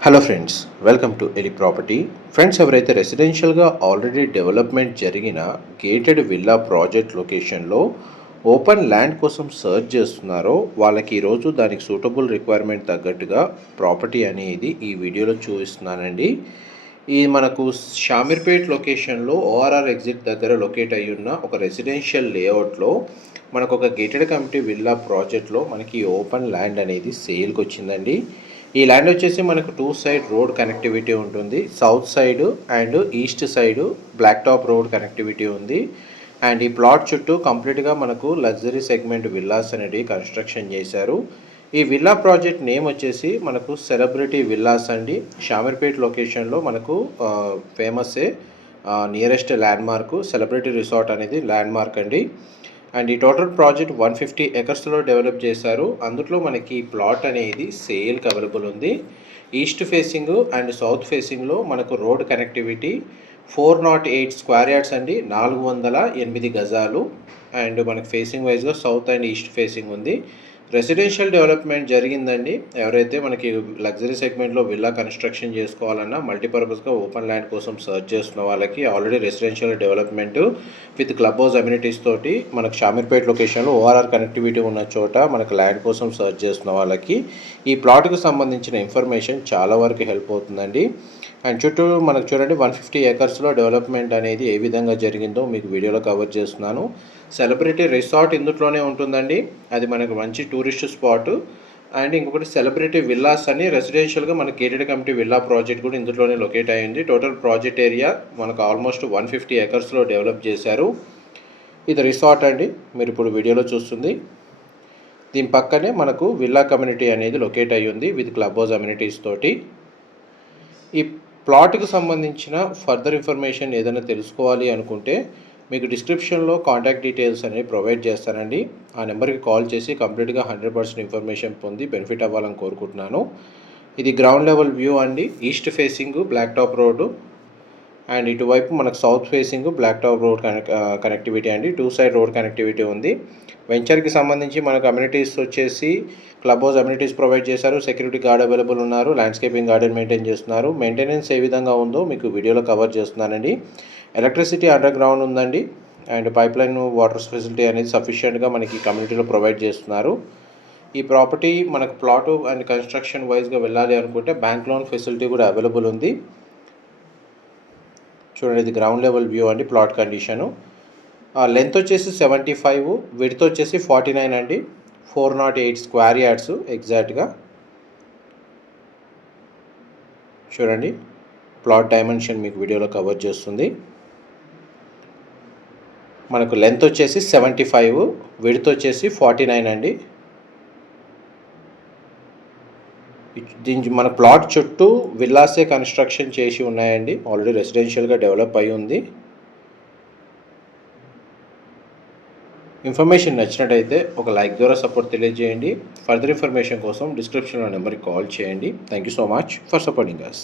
Hello friends welcome to Eli property friends ఎవరైతే రెసిడెన్షియల్గా already development జరిగిన గేటెడ్ విల్లా ప్రాజెక్ట్ లొకేషన్లో ఓపెన్ ల్యాండ్ కోసం సర్చ్ చేస్తున్నారో వాళ్ళకి ఈరోజు దానికి సూటబుల్ రిక్వైర్మెంట్ తగ్గట్టుగా ప్రాపర్టీ అనేది ఈ వీడియోలో చూపిస్తున్నానండి. ఇది మనకు షామీర్పేట్ లొకేషన్లో ఓఆర్ఆర్ ఎగ్జిట్ దగ్గర లొకేట్ అయి ఉన్న ఒక రెసిడెన్షియల్ లేఅవుట్లో మనకు ఒక గేటెడ్ కమిటీ విల్లా ప్రాజెక్ట్లో మనకి ఓపెన్ ల్యాండ్ అనేది సేల్కి వచ్చిందండి ఈ ల్యాండ్ వచ్చేసి మనకు టూ సైడ్ రోడ్ కనెక్టివిటీ ఉంటుంది. South side and east side black top road connectivity ఉంది. అండ్ ఈ ప్లాట్ చుట్టూ కంప్లీట్గా మనకు లగ్జరీ సెగ్మెంట్ విల్లాస్ అనేది కన్స్ట్రక్షన్ చేశారు. ఈ విల్లా ప్రాజెక్ట్ నేమ్ వచ్చేసి మనకు సెలబ్రిటీ విల్లాస్ అండి. షామీర్పేట్ లొకేషన్లో మనకు famous nearest landmark celebrity resort అనేది ల్యాండ్ మార్క్ అండి. అండ్ ఈ టోటల్ ప్రాజెక్ట్ వన్ ఫిఫ్టీ ఎకర్స్లో డెవలప్ చేశారు. అందులో మనకి ప్లాట్ అనేది సేల్కి అవైలబుల్ ఉంది. ఈస్ట్ ఫేసింగ్ అండ్ సౌత్ ఫేసింగ్లో మనకు road connectivity four naught eight square yards అండి నాలుగు వందల ఎనిమిది గజాలు. అండ్ మనకు ఫేసింగ్ వైజ్గా సౌత్ అండ్ ఈస్ట్ ఫేసింగ్ ఉంది. రెసిడెన్షియల్ డెవలప్మెంట్ జరిగిందండి. ఎవరైతే మనకి లగ్జరీ సెగ్మెంట్లో విల్లా కన్స్ట్రక్షన్ చేసుకోవాలన్నా మల్టీపర్పస్గా ఓపెన్ ల్యాండ్ కోసం సర్చ్ చేస్తున్న వాళ్ళకి already residential development with club house amenities తోటి మనకు షామీర్పేట్ లొకేషన్లో ఓఆర్ఆర్ కనెక్టివిటీ ఉన్న చోట మనకు ల్యాండ్ కోసం సర్చ్ చేస్తున్న వాళ్ళకి ఈ ప్లాట్కు సంబంధించిన ఇన్ఫర్మేషన్ చాలా వరకు హెల్ప్ అవుతుందండి. అండ్ చుట్టూ మనకు చూడండి వన్ ఫిఫ్టీ ఏకర్స్లో డెవలప్మెంట్ అనేది ఏ విధంగా జరిగిందో మీకు వీడియోలో కవర్ చేస్తున్నాను. సెలబ్రిటీ రిసార్ట్ ఇందులోనే ఉంటుందండి. అది మనకు మంచి టూరిస్ట్ స్పాట్. అండ్ ఇంకొకటి సెలబ్రిటీ విల్లాస్ అని రెసిడెన్షియల్గా మన గేటెడ్ కమిటీ విల్లా ప్రాజెక్ట్ కూడా ఇందులోనే లొకేట్ అయ్యింది. టోటల్ ప్రాజెక్ట్ ఏరియా మనకు ఆల్మోస్ట్ వన్ ఫిఫ్టీ ఏకర్స్లో డెవలప్ చేశారు. ఇది రిసార్ట్ అండి. మీరు ఇప్పుడు వీడియోలో చూస్తుంది. దీని పక్కనే మనకు విల్లా కమ్యూనిటీ అనేది లొకేట్ అయ్యి ఉంది విత్ క్లబ్ హౌస్ అమ్యూనిటీస్ తోటి. ఈ ప్లాట్కి సంబంధించిన ఫర్దర్ ఇన్ఫర్మేషన్ ఏదైనా తెలుసుకోవాలి అనుకుంటే మీకు డిస్క్రిప్షన్లో కాంటాక్ట్ డీటెయిల్స్ అనేవి ప్రొవైడ్ చేస్తానండి. ఆ నెంబర్కి కాల్ చేసి కంప్లీట్గా హండ్రెడ్ పర్సెంట్ ఇన్ఫర్మేషన్ పొంది బెనిఫిట్ అవ్వాలని కోరుకుంటున్నాను. ఇది గ్రౌండ్ లెవెల్ వ్యూ అండి. East facing black top road and ఇటువైపు మనకు south facing black top road connectivity అండి. టూ సైడ్ రోడ్ కనెక్టివిటీ ఉంది. వెంచర్కి సంబంధించి మనకు అమ్యూనిటీస్ వచ్చేసి క్లబ్ హౌస్ అమ్యూనిటీస్ ప్రొవైడ్ చేశారు. సెక్యూరిటీ గార్డ్ అవైలబుల్ ఉన్నారు. ల్యాండ్స్కేపింగ్ గార్డెన్ మెయింటైన్ చేస్తున్నారు. మెయింటెనెన్స్ ఏ విధంగా ఉందో మీకు వీడియోలో కవర్ చేస్తున్నానండి. ఎలక్ట్రిసిటీ అండర్ గ్రౌండ్ ఉందండి. And pipeline water facility అనేది సఫిషియెంట్గా మనకి కమ్యూనిటీలో ప్రొవైడ్ చేస్తున్నారు. ఈ ప్రాపర్టీ మనకు ప్లాట్ అండ్ కన్స్ట్రక్షన్ వైజ్గా వెళ్ళాలి అనుకుంటే బ్యాంక్ లోన్ ఫెసిలిటీ కూడా అవైలబుల్ ఉంది. చూడండి ఇది గ్రౌండ్ లెవెల్ వ్యూ అండి ప్లాట్ కండిషను లెంత్ వచ్చేసి సెవెంటీ ఫైవ్ విడ్త్ వచ్చేసి ఫార్టీ నైన్ అండి four nought eight square yards ఎగ్జాక్ట్గా చూడండి ప్లాట్ డైమెన్షన్ మీకు వీడియోలో కవర్ చేస్తుంది. మనకు లెంత్ వచ్చేసి సెవెంటీ ఫైవ్ విడ్త్ వచ్చేసి ఫార్టీ నైన్ అండి. దీని మన ప్లాట్ చుట్టూ విల్లాసే కన్స్ట్రక్షన్ చేసి ఉన్నాయండి. ఆల్రెడీ రెసిడెన్షియల్గా డెవలప్ అయి ఉంది. ఇన్ఫర్మేషన్ నచ్చినట్టయితే ఒక లైక్ ద్వారా సపోర్ట్ తెలియజేయండి. ఫర్దర్ ఇన్ఫర్మేషన్ కోసం డిస్క్రిప్షన్లో నెంబర్కి కాల్ చేయండి. Thank you so much for supporting us